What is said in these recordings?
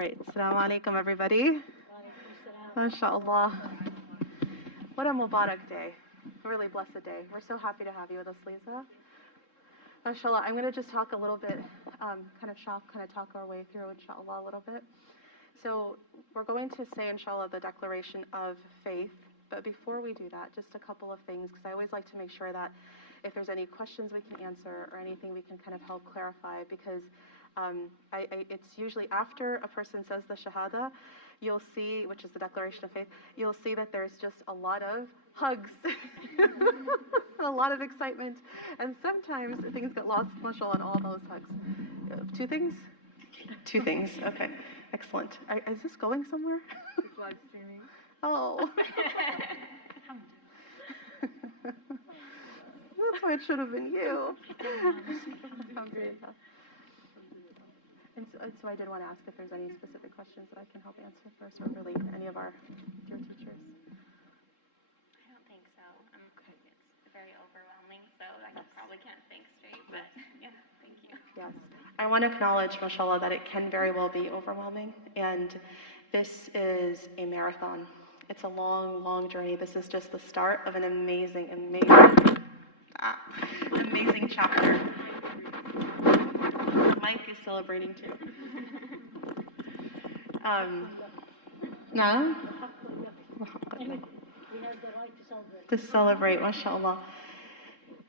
Right, Assalamu alaikum everybody. MashaAllah. What a Mubarak day. A really blessed day. We're so happy to have you with us, Lisa. MashaAllah. I'm going to just talk a little bit, talk our way through, inshallah, a little bit. So we're going to say, inshallah, the declaration of faith. But before we do that, just a couple of things, because I always like to make sure that if there's any questions we can answer or anything we can kind of help clarify, because it's usually after a person says the shahada, you'll see, which is the declaration of faith, you'll see that there's just a lot of hugs, a lot of excitement, and sometimes things get lost, mashallah, in all those hugs. Two things? Two things, okay, excellent. Is this going somewhere? It's live streaming. Oh. That's why it should have been you. And so I did want to ask if there's any specific questions that I can help answer first, or really any of our dear teachers. I don't think so. It's very overwhelming, so I probably can't think straight, but yeah, thank you. Yes. I want to acknowledge, mashallah, that it can very well be overwhelming, and this is a marathon. It's a long, long journey. This is just the start of an amazing chapter. Mike is celebrating too. No? To celebrate, mashallah.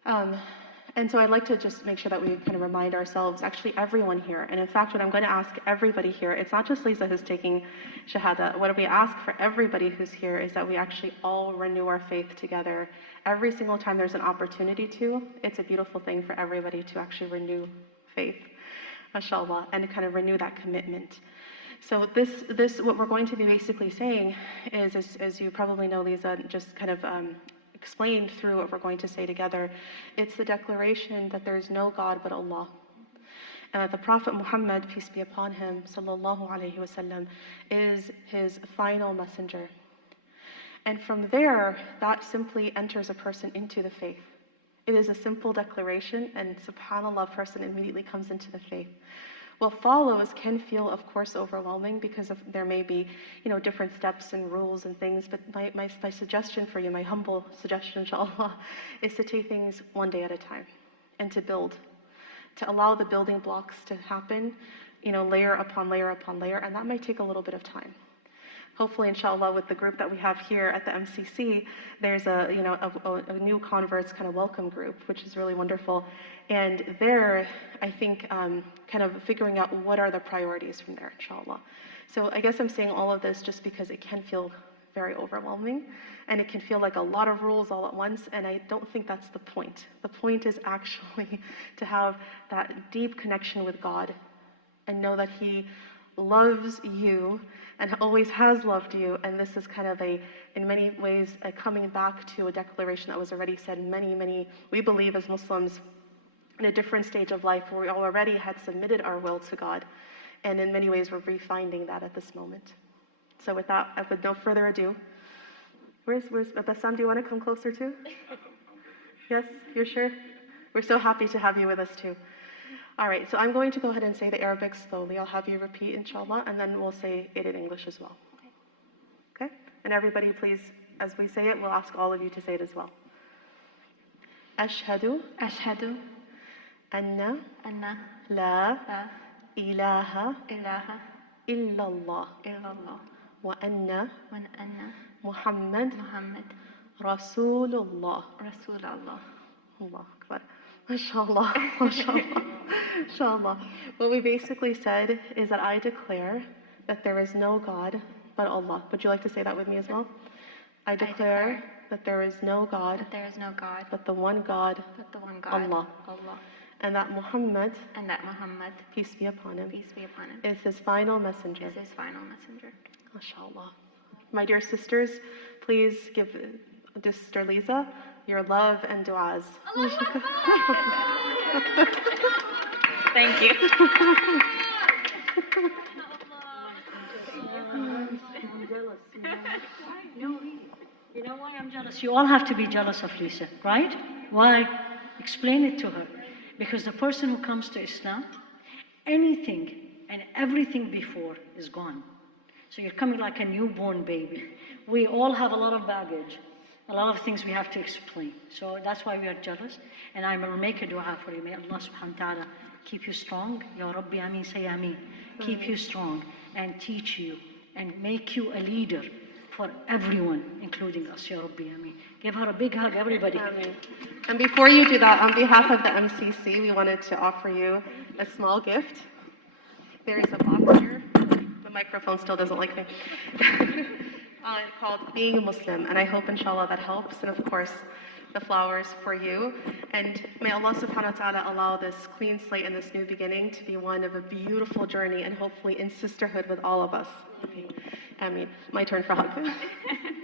And so I'd like to just make sure that we kind of remind ourselves, actually everyone here, and in fact what I'm going to ask everybody here, it's not just Lisa who's taking shahada, what we ask for everybody who's here is that we actually all renew our faith together. Every single time there's an opportunity to, it's a beautiful thing for everybody to actually renew faith, mashallah, and to kind of renew that commitment. So this what we're going to be basically saying is, as you probably know, Lisa just kind of explained through what we're going to say together, it's the declaration that there is no God but Allah. And that the Prophet Muhammad, peace be upon him, sallallahu alaihi wasallam, is his final messenger. And from there, that simply enters a person into the faith. It is a simple declaration, and subhanAllah, a person immediately comes into the faith. What follows can feel, of course, overwhelming because there may be, different steps and rules and things, but my suggestion for you, my humble suggestion, inshallah, is to take things one day at a time and to build, to allow the building blocks to happen, layer upon layer upon layer, and that might take a little bit of time. Hopefully, inshallah, with the group that we have here at the MCC, there's a new converts kind of welcome group, which is really wonderful. And there, I think, kind of figuring out what are the priorities from there, inshallah. So I guess I'm saying all of this just because it can feel very overwhelming, and it can feel like a lot of rules all at once, and I don't think that's the point. The point is actually to have that deep connection with God and know that He loves you and always has loved you, and this is kind of in many ways, coming back to a declaration that was already said we believe as Muslims in a different stage of life where we already had submitted our will to God, and in many ways we're refinding that at this moment. So with that, with no further ado, where's Bassam, do you want to come closer too? Yes, you're sure? We're so happy to have you with us too. All right, so I'm going to go ahead and say the Arabic slowly. I'll have you repeat, inshallah, and then we'll say it in English as well. Okay? And everybody, please, as we say it, we'll ask all of you to say it as well. Ashhadu anna la ilaha illallah wa anna Muhammad Rasulullah. Allah Akbar. MashaAllah, MashaAllah, MashaAllah. What we basically said is that I declare that there is no God but Allah. Would you like to say that with me as well? I declare that there is no God but the one God, Allah. And that Muhammad, peace be upon him, is his final messenger. MashaAllah. My dear sisters, please give Sister Lisa your love and du'as. Thank you. I'm jealous. You know why I'm jealous? You all have to be jealous of Lisa, right? Why? Explain it to her. Because the person who comes to Islam, anything and everything before is gone. So you're coming like a newborn baby. We all have a lot of baggage, a lot of things we have to explain. So that's why we are jealous. And I will make a dua for you. May Allah subhanahu wa ta'ala keep you strong. Ya Rabbi Ameen, say Ameen. Keep you strong and teach you and make you a leader for everyone, including us. Ya Rabbi Ameen. Give her a big hug, everybody. Ameen. And before you do that, on behalf of the MCC, we wanted to offer you a small gift. There is a box here. The microphone still doesn't like me. Called Being a Muslim. And I hope, inshallah, that helps. And of course, the flowers for you. And may Allah subhanahu wa ta'ala allow this clean slate and this new beginning to be one of a beautiful journey and hopefully in sisterhood with all of us. Ameen. My turn for hug.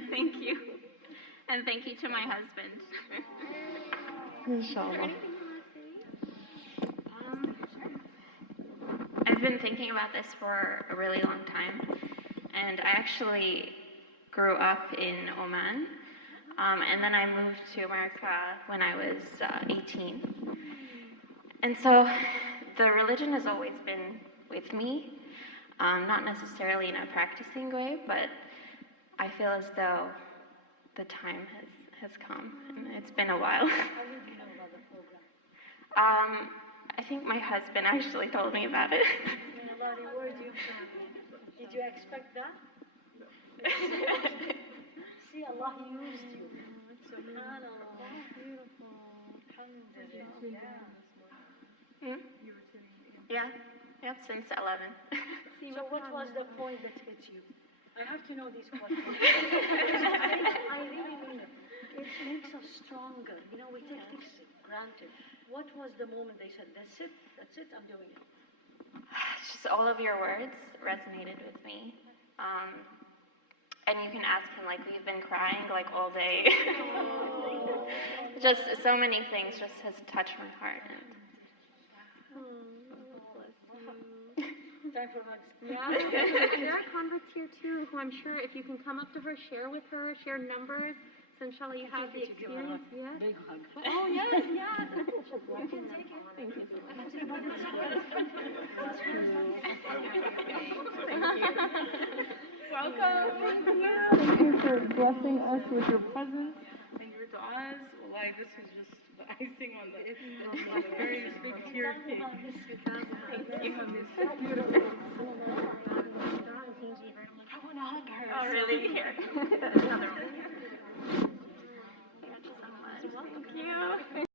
Thank you. And thank you to my husband. Inshallah. I've been thinking about this for a really long time, and I actually grew up in Oman, and then I moved to America when I was 18. And so the religion has always been with me, not necessarily in a practicing way, but I feel as though the time has come, and it's been a while. How did you know about the program? I think my husband actually told me about it. Did you expect that? See, Allah used you. Subhanallah. Beautiful. Yeah. Yep, since 11. So what was the point that hit you? I have to know these questions. I really mean it. It makes us stronger. You know, we take things granted. What was the moment they said, that's it, I'm doing it? It's just all of your words resonated with me. And you can ask him, like, we've been crying, like, all day. Just so many things just has touched my heart. Time for hugs. Yeah, there are converts here too, who I'm sure if you can come up to her, share with her, share numbers, so inshallah you have the experience. Yeah. Big hug. Oh yes, yes. You can take it. Thank you. Welcome. Thank you for blessing us with your presence and your du'as. Wallahi, this is just the icing on the very big tier cake. Thank you. It's beautiful. I want to hug her. Oh, really? Here. Another one. Thank you so much. Thank you.